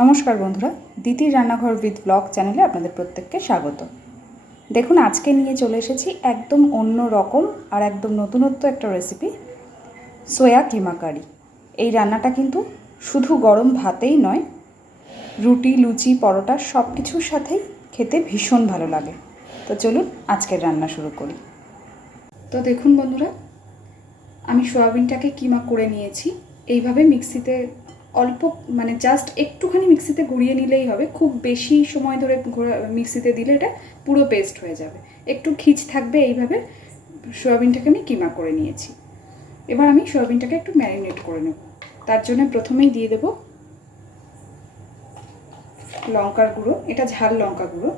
নমস্কার বন্ধুরা, দিতির রান্নাঘর উইথ ব্লগ চ্যানেলে আপনাদের প্রত্যেককে স্বাগত। দেখুন, আজকে নিয়ে চলে এসেছি একদম অন্য রকম আর একদম নতুনত্ব একটা রেসিপি, সোয়া কিমা কারি। এই রান্নাটা কিন্তু শুধু গরম ভাতেই নয়, রুটি, লুচি, পরোটা সব কিছুর সাথেই খেতে ভীষণ ভালো লাগে। তো চলুন আজকের রান্না শুরু করি। তো দেখুন বন্ধুরা, আমি সয়াবিনটাকে কিমা করে নিয়েছি। এইভাবে মিক্সিতে অল্প জাস্ট একটুখানি মিক্সিতে গুঁড়িয়ে নিলেই হবে। খুব বেশি সময় ধরে মিক্সিতে দিলে এটা পুরো পেস্ট হয়ে যাবে। একটু খিচ থাকবে। এইভাবে সয়াবিনটাকে আমি কিমা করে নিয়েছি। এবার আমি সয়াবিনটাকে একটু ম্যারিনেট করে নেব। তার জন্য প্রথমেই দিয়ে দেব লঙ্কার গুঁড়ো। এটা ঝাল লঙ্কা গুঁড়ো।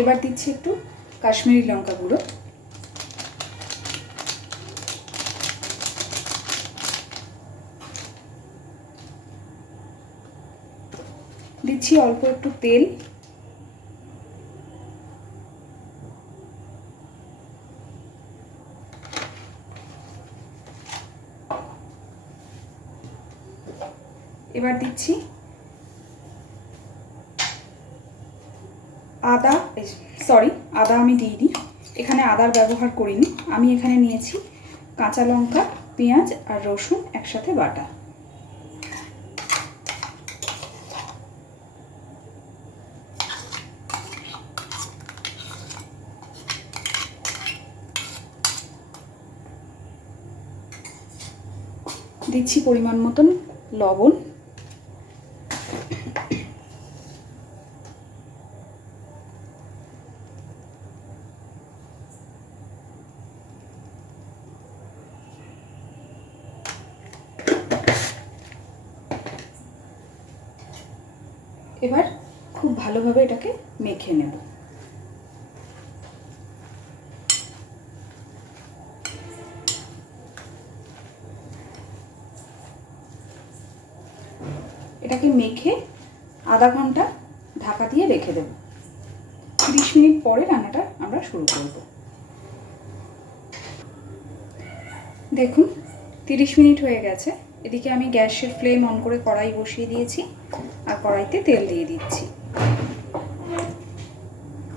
এবার দিচ্ছি একটু কাশ্মীরি লঙ্কা গুঁড়ো। দিচ্ছি অল্প একটু তেল। এবার দিচ্ছি আদা আমি দিইনি, এখানে আদার ব্যবহার করিনি। আমি এখানে নিয়েছি কাঁচা লঙ্কা, পেঁয়াজ আর রসুন একসাথে বাটা। দিচ্ছি পরিমাণ মতন লবণ। এবার খুব ভালোভাবে এটাকে মেখে নেব। এটাকে মেখে আধা ঘন্টা ঢাকা দিয়ে রেখে দেব। 30 মিনিট পরে রান্নাটা আমরা শুরু করব। দেখুন 30 মিনিট হয়ে গেছে। এদিকে আমি গ্যাসের ফ্লেম অন করে কড়াই বসিয়ে দিয়েছি আর কড়াইতে তেল দিয়ে দিচ্ছি।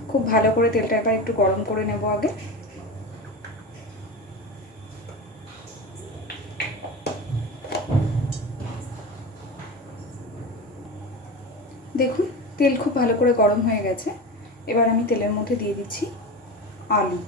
খুব ভালো করে তেলটা এবার একটু গরম করে নেব আগে। দেখুন তেল খুব ভালো করে গরম হয়ে গেছে। এবার আমি তেলের মধ্যে দিয়ে দিচ্ছি আলু।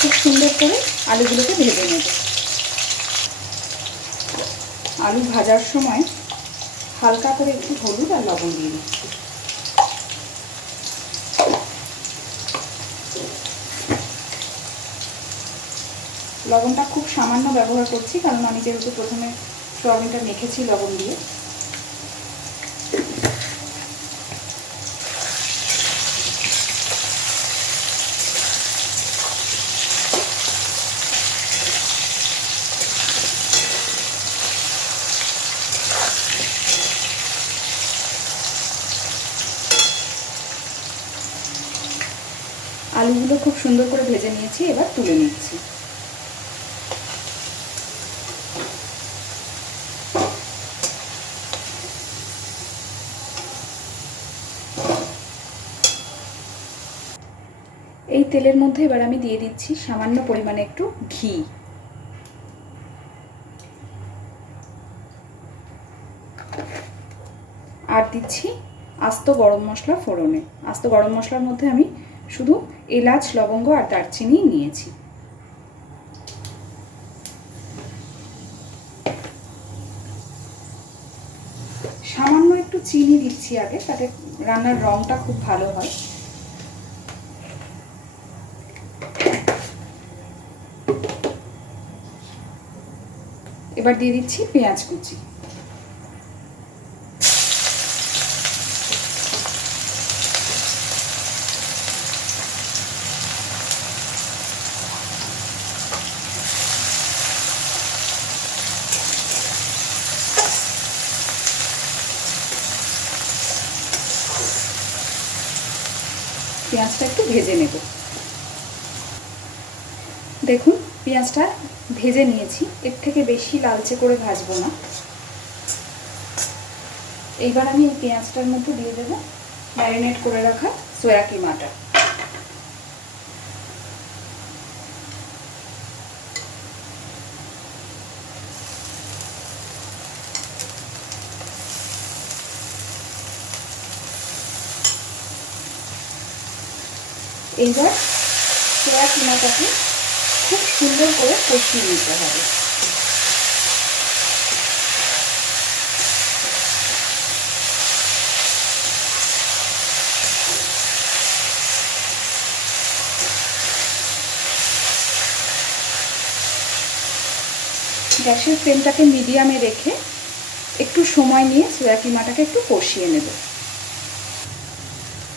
খুব সুন্দর করে আলুগুলোকে ভেজে নেব। আলু ভাজার সময় হালকা করে একটু হলুদ আর লবণ দিয়ে দিচ্ছি। লবণটা খুব সামান্য ব্যবহার করছি, কারণ আমি যেহেতু প্রথমে সয়াবিনটা মেখেছি লবণ দিয়ে। আলুগুলো খুব সুন্দর করে ভেজে নিয়েছি, এবার তুলে নিচ্ছি। এই তেলের মধ্যে এবার আমি দিয়ে দিচ্ছি সামান্য পরিমাণে একটু ঘি। আর দিচ্ছি আস্ত গরম মশলা ফোড়নে। আস্ত গরম মশলার মধ্যে আমি শুধু এলাচ, লবঙ্গ আর দারচিনি নিয়েছি। সামান্য একটু চিনি দিচ্ছি আগে, তাতে রান্নার রংটা খুব ভালো হয়। এবার দিয়ে দিচ্ছি পেঁয়াজ কুচি। পেঁয়াজটা একটু ভেজে নেব। দেখুন পেঁয়াজটা ভেজে নিয়েছি, এর থেকে বেশি লালচে করে ভাজবো না। এইবার আমি এই পেঁয়াজটার মধ্যে দিয়ে দেবো ম্যারিনেট করে রাখা সোয়া কিমাটা। এইবার সোয়া কিমাটাকে খুব সুন্দর করে কষিয়ে নিতে হবে। গ্যাসের ফ্লেমটাকে মিডিয়ামে রেখে একটু সময় নিয়ে সোয়া কিমাটাকে একটু কষিয়ে নেব।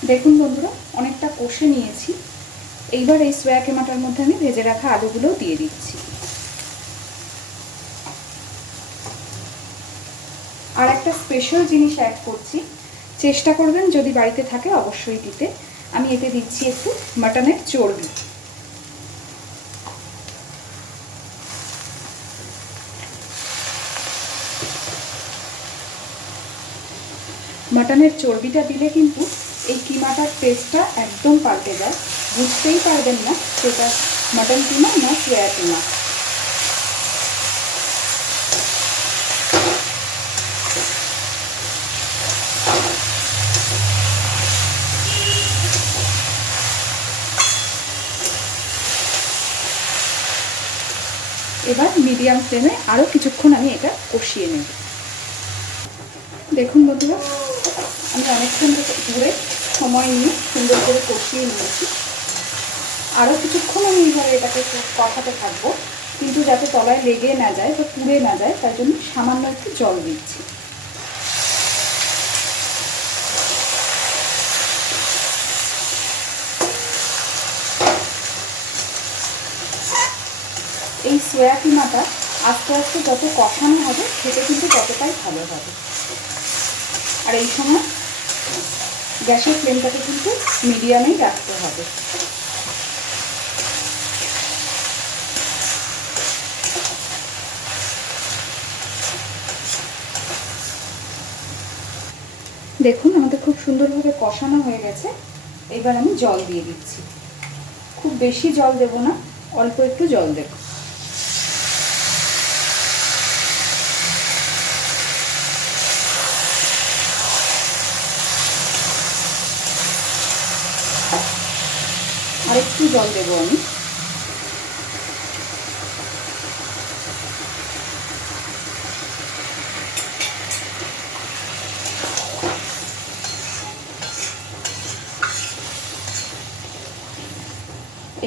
দেখুন বন্ধুরা, অনেকটা কষে নিয়েছি। এইবার এই সোয়া কিমাটার মধ্যে আমি ভেজে রাখা আলুগুলোও দিয়ে দিচ্ছি। আর একটা স্পেশাল জিনিস অ্যাড করছি, চেষ্টা করবেন যদি বাড়িতে থাকে অবশ্যই দিতে। আমি এতে দিচ্ছি একটু মাটনের চর্বি। মাটনের চর্বিটা দিলে কিন্তু এই কিমাটার টেস্টটা একদম পাল্টে যায়, বুঝতেই পারবেন না সেটা মাটন কিমা না সোয়া কিমা। এবার মিডিয়াম ফ্লেমে আরও কিছুক্ষণ আমি এটা কষিয়ে নেব। দেখুন বন্ধুরা, আমি অনেকক্ষণ ধরে সময় নিয়ে সুন্দর করে কষিয়ে নিয়েছি। আরও কিছুক্ষণ আমি এইভাবে এটাকে কষাতে থাকবো, কিন্তু যাতে তলায় লেগে না যায় বা পুড়ে না যায় তার জন্য সামান্য একটু জল দিচ্ছি। এই সোয়া কিমাটা আস্তে আস্তে যত কষানো হবে খেতে কিন্তু ততটাই ভালো হবে। আর এই সময় গ্যাসের ফ্লেমটাকে কিন্তু মিডিয়ামেই রাখতে হবে। দেখুন আমাদের খুব সুন্দরভাবে কষানো হয়ে গেছে। এবার আমি জল দিয়ে দিচ্ছি। খুব বেশি জল দেব না, অল্প একটু জল দেব। আরেকটু জল দেব আমি।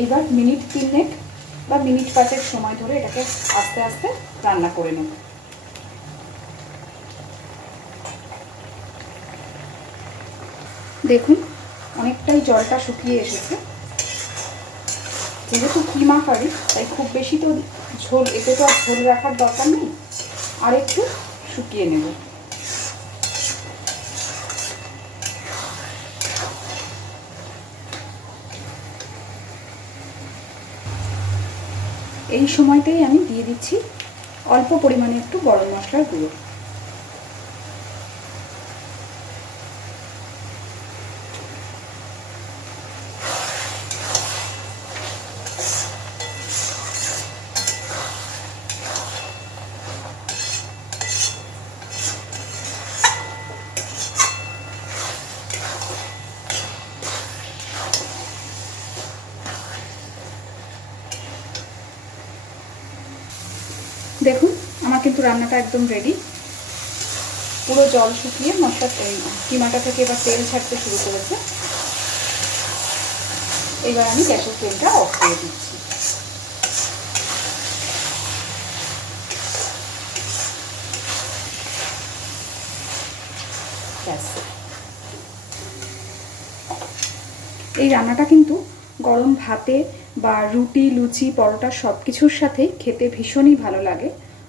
এইবার মিনিট 3 বা মিনিট 5 সময় ধরে এটাকে আস্তে আস্তে রান্না করে নেব। দেখুন অনেকটাই জলটা শুকিয়ে এসেছে। যেহেতু কিমা কারি তাই খুব বেশি তো ঝোল, এতে তো আর ঝোল রাখার দরকার নেই, আর একটু শুকিয়ে নেব। এই সময়তেই আমি দিয়ে দিচ্ছি অল্প পরিমাণে একটু গরম মশলার গুঁড়ো। দেখুন আমার কিন্তু রান্নাটা একদম রেডি। পুরো জল শুকিয়ে মশলা কিমাটা থেকে এবার তেল ছাড়তে শুরু করেছে। এবার আমি গ্যাসের ফ্লেমটা অফ করে দিচ্ছি। এই রান্নাটা কিন্তু গরম ভাতে বা রুটি, লুচি, পরোটা সব কিছুর সাথেই খেতে ভীষণই ভালো লাগে।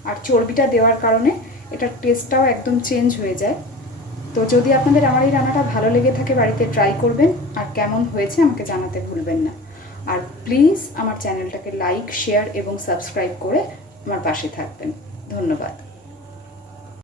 আর চর্বিটা দেওয়ার কারণে এটার টেস্টটাও একদম চেঞ্জ হয়ে যায়। তো যদি আপনাদের আমার এই রান্নাটা ভালো লেগে থাকে বাড়িতে ট্রাই করবেন, আর কেমন হয়েছে আমাকে জানাতে ভুলবেন না। আর প্লিজ আমার চ্যানেলটাকে লাইক, শেয়ার এবং সাবস্ক্রাইব করে আমার পাশে থাকবেন। ধন্যবাদ।